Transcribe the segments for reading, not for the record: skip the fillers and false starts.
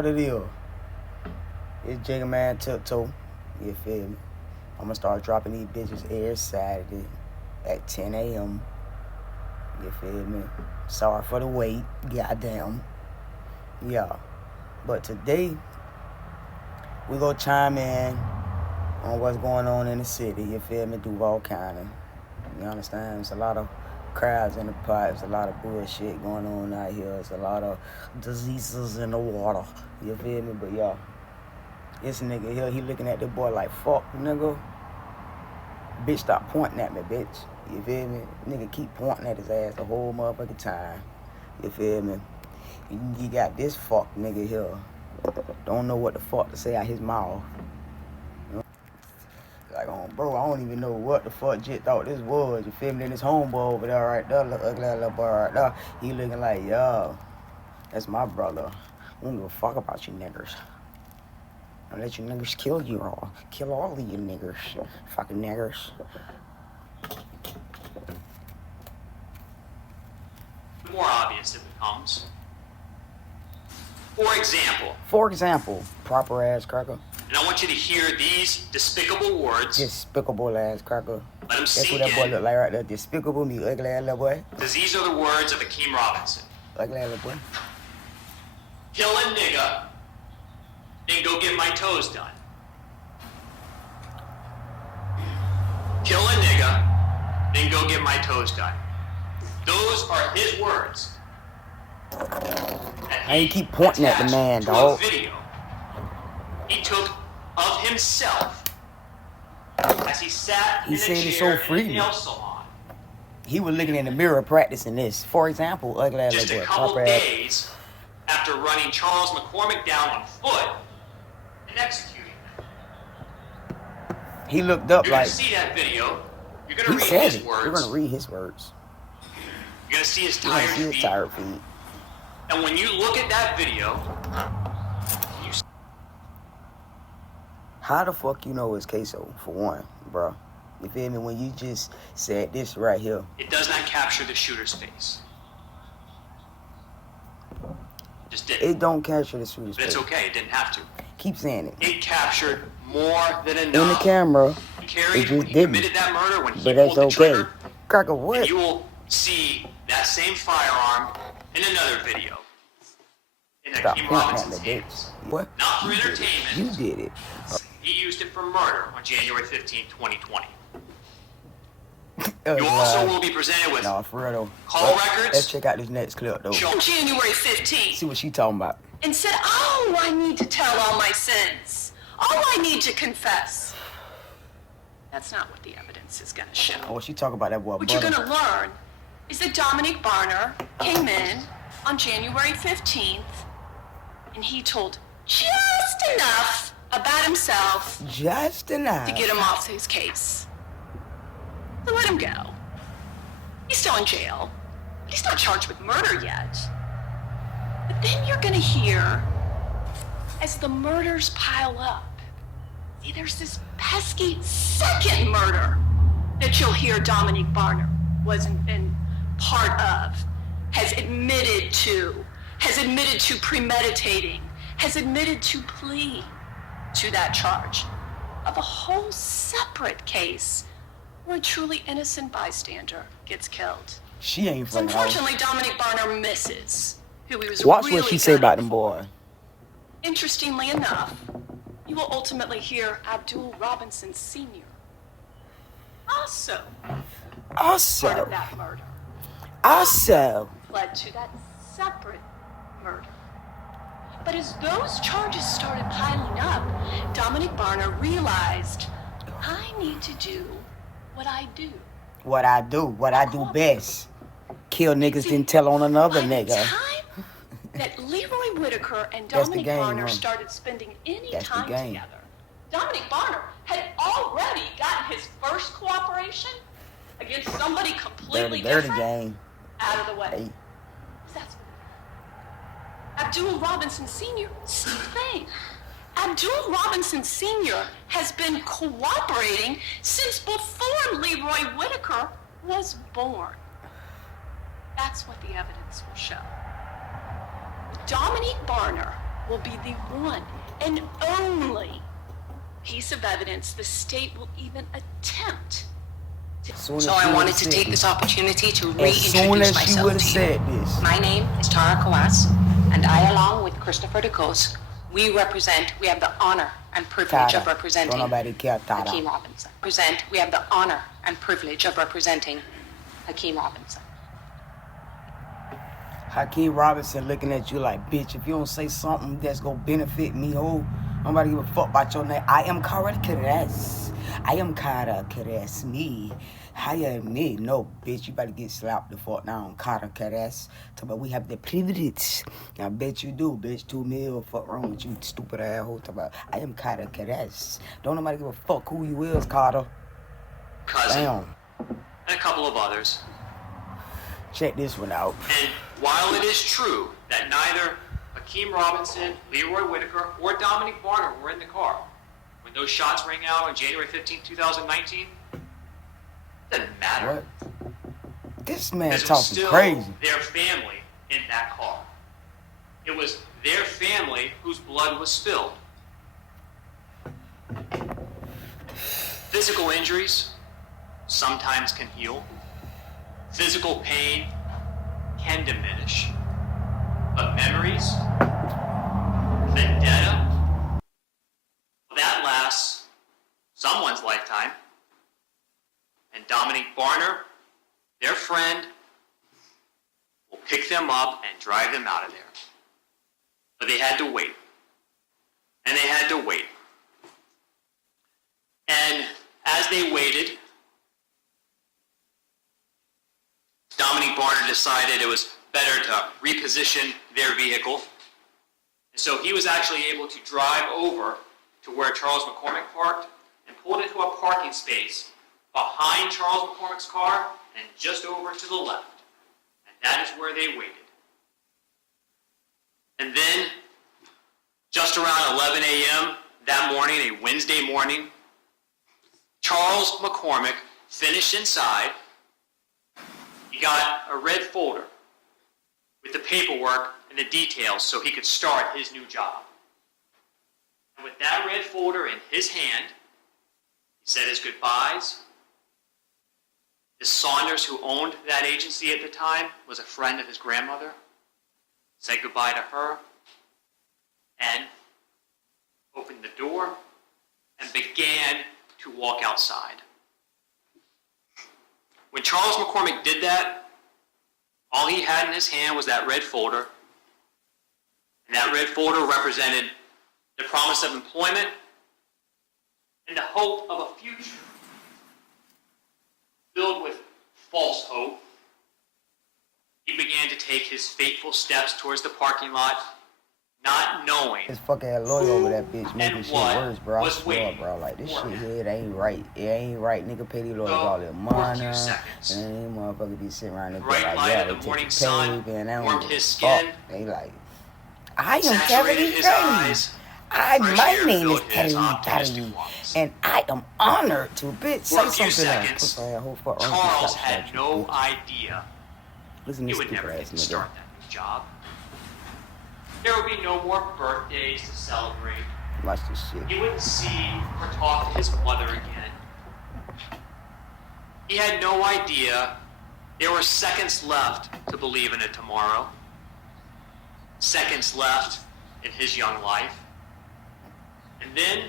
what it is. It's Jigga Man Tiptoe. You feel me? I'm gonna start dropping these bitches every Saturday at 10 a.m. You feel me? Sorry for the wait. Goddamn. Yeah. But today, we gonna chime in on what's going on in the city. You feel me? Duval County. You understand? There's a lot of crabs in the pot. There's a lot of bullshit going on out here. There's a lot of diseases in the water. You feel me? But yeah, this nigga here, he looking at the boy like, fuck, nigga. Bitch, stop pointing at me, bitch. You feel me? Nigga keep pointing at his ass the whole motherfucking time. You feel me? You got this fuck nigga here. Don't know what the fuck to say out his mouth. Like, bro, I don't even know what the fuck Jit thought this was. You feel me? Then his homeboy over there right there, little ugly little boy right there, he looking like, yo, that's my brother. I don't give a fuck about you niggers. I'll let you niggers kill you all. Kill all of you niggers. Fucking niggers. More obvious it becomes. For example, proper ass cracker. And I want you to hear these despicable words. Despicable ass cracker. Let him That's sink what that boy in. look like right there. Despicable me, ugly ass little boy. Because these are the words of Akeem Robinson. Ugly ass little boy. Kill a nigga, then go get my toes done. Kill a nigga, then go get my toes done. Those are his words. I ain't keep pointing at the man, dog. Video he took of himself as he sat in a chair in a nail salon. He was looking in the mirror practicing this. For example, ugly ass just little a boy. couple days after running Charles McCormick down on foot and executing him. He looked up You're like... You're going to see that video. You're going to he read said his it. words. You're going to read his words. You're going to see his tired feet. And when you look at that video, you see... How the fuck you know it's queso, for one, bro? You feel me? When you just said this right here. It does not capture the shooter's face. Just didn't. It don't capture the shooter's face. But it's okay. It didn't have to. Keep saying it. It captured more than enough. In the camera, He carried it just when he didn't. committed that murder, when he But that's pulled the okay. trigger. Cracker, what? And you will see that same firearm in another video. In Stop Akeem pointing at Robinson's me, hands. bitch. What? Not for entertainment. You did it. He used it for murder on January 15, 2020. You also will be presented with for real though. call records. Let's check out this next clip though. On January 15th. See what she talking about. And said, oh, I need to tell all my sins. Oh, I need to confess. That's not what the evidence is going to show. Oh, she talking about that boy. What you're going to learn is that Dominic Barner came in on January 15th and he told just enough about himself Just enough. to get him off his case. So let him go. He's still in jail. But he's not charged with murder yet. But then you're gonna hear, as the murders pile up, see, there's this pesky second murder that you'll hear Dominic Barner wasn't been part of, has admitted to premeditating, has admitted to plea to that charge of a whole separate case where a truly innocent bystander gets killed. She ain't So fucking unfortunately, Dominic Barner misses who he was Watch really what she say about them gunning boy. for. Interestingly enough, you will ultimately hear Abdul Robinson Sr. also part of that murder. Led to that separate murder. But as those charges started piling up, Dominic Barner realized, I need to do what I do. What I do best. Kill niggas, then tell on another By the nigga. time that Leroy Whitaker and That's the Dominic game, Barner huh? started spending any That's the time game. together, Dominic Barner had already gotten his first cooperation against somebody completely Dirty different game. out of the way. Hey. That's Abdul Robinson Sr., same thing. Abdul Robinson Sr. has been cooperating since before Leroy Whitaker was born. That's what the evidence will show. Dominic Barner will be the one and only piece of evidence the state will even attempt. So I wanted to take this opportunity to As soon reintroduce as she myself would have to you. said this. My name is Tara Kawas, and I, along with Christopher DeCos, we have the honor and privilege of representing Don't nobody care, Tara. Hakeem Robinson. We have the honor and privilege of representing Hakeem Robinson. Hakeem Robinson looking at you like, bitch, if you don't say something that's gonna benefit me, nobody give a fuck about your name. I am Kara Karas. I am Kara Karas. Me. Hire me. No, bitch, you better get slapped the fuck down. Kara Karas. But we have the privilege. I bet you do, bitch. 2 mil. Fuck wrong with you, stupid asshole. I am Kara Karas. Don't nobody give a fuck who you is, Carter. Cousin. Damn. And a couple of others. Check this one out. And while it is true that neither Hakeem Robinson, Leroy Whitaker, or Dominic Varner were in the car when those shots rang out on January 15, 2019, doesn't matter. What? This man Because it was talking still crazy. their family in that car. It was their family whose blood was spilled. Physical injuries sometimes can heal. Physical pain can diminish. But memories, vendetta, that lasts someone's lifetime. And Dominic Varner, their friend, will pick them up and drive them out of there. But they had to wait. And they had to wait. And as they waited, Dominic Varner decided it was better to reposition their vehicle. And so he was actually able to drive over to where Charles McCormick parked and pulled into a parking space behind Charles McCormick's car and just over to the left. And that is where they waited. And then, just around 11 a.m. that morning, a Wednesday morning, Charles McCormick finished inside. He got a red folder with the paperwork and the details so he could start his new job. And with that red folder in his hand, he said his goodbyes. Miss Saunders, who owned that agency at the time, was a friend of his grandmother. Said goodbye to her and opened the door and began to walk outside. When Charles McCormick did that, all he had in his hand was that red folder. And that red folder represented the promise of employment and the hope of a future filled with false hope. He began to take his fateful steps towards the parking lot, not knowing This fucking lawyer over that bitch making and shit what worse, bro. I was swear, waiting bro. Like, this for shit him. here, it ain't right. It ain't right. Nigga pay these lawyers So, all their for a money. few And seconds, ain't motherfucker be sitting around there bright like, light yeah, of they the take morning the sun pay, and I don't warmed give a his fuck. skin, They like, I am saturated Kevin his Curry. eyes, My fresh air name is filled his Kevin optimistic Curry. lungs. And I am honored to, bitch, For say a few something else. seconds, Pussy asshole, fuck, Charles stop, had stop, no bitch. idea Listen to he this would stupid never get ass to nigga. start that new job. There would be no more birthdays to celebrate. Watch this shit. He wouldn't see or talk to his mother again. He had no idea there were seconds left to believe in a tomorrow. Seconds left in his young life. And then,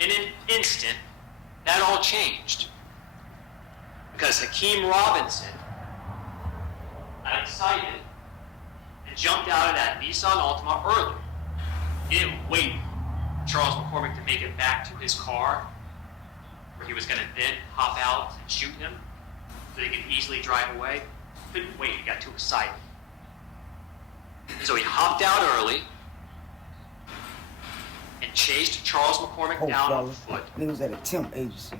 in an instant, that all changed. Because Hakeem Robinson got excited and jumped out of that Nissan Altima early. He didn't wait for Charles McCormick to make it back to his car, where he was going to then hop out and shoot him so they could easily drive away. Couldn't wait, he got too excited. And so he hopped out early and chased Charles McCormick Oh, down on fellas. foot. Niggas at a temp agency.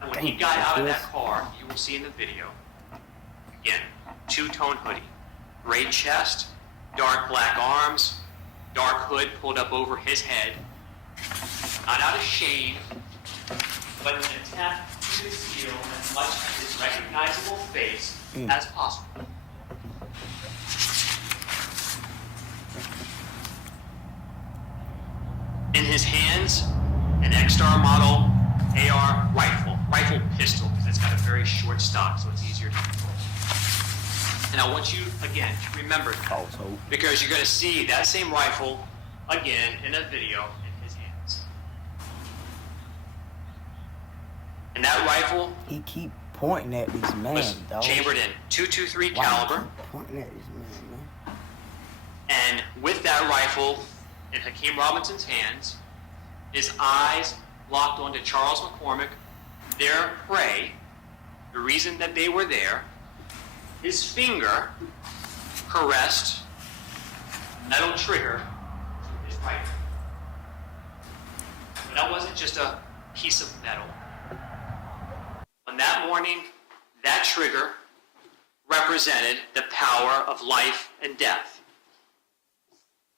And when he got out of that car, you will see in the video, again, two-tone hoodie, gray chest, dark black arms, dark hood pulled up over his head, not out of shame, but in an attempt to conceal as much of his recognizable face as possible. hands an X-Star model AR rifle pistol, because it's got a very short stock, so it's easier to control. And I want you, again, to remember that, Also, because you're going to see that same rifle again in a video in his hands. And that rifle he keep pointing at these men, was dog. chambered in .223 Why caliber. he keep pointing at these men, man? And with that rifle in Hakeem Robinson's hands, his eyes locked onto Charles McCormick, their prey, the reason that they were there, his finger caressed metal trigger to his right. But that wasn't just a piece of metal. On that morning, that trigger represented the power of life and death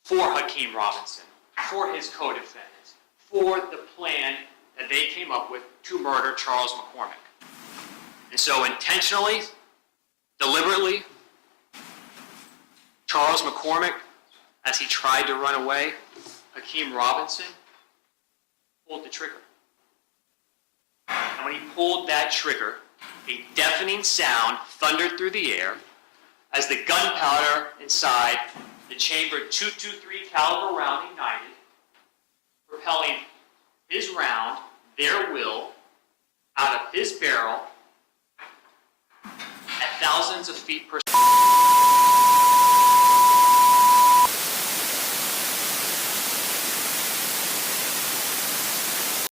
for Hakeem Robinson, for his co-defendants, for the plan that they came up with to murder Charles McCormick. And so intentionally, deliberately, Charles McCormick, as he tried to run away, Hakeem Robinson pulled the trigger. And when he pulled that trigger, a deafening sound thundered through the air as the gunpowder inside the chambered .223 caliber round ignited, propelling his round, their will, out of his barrel at thousands of feet per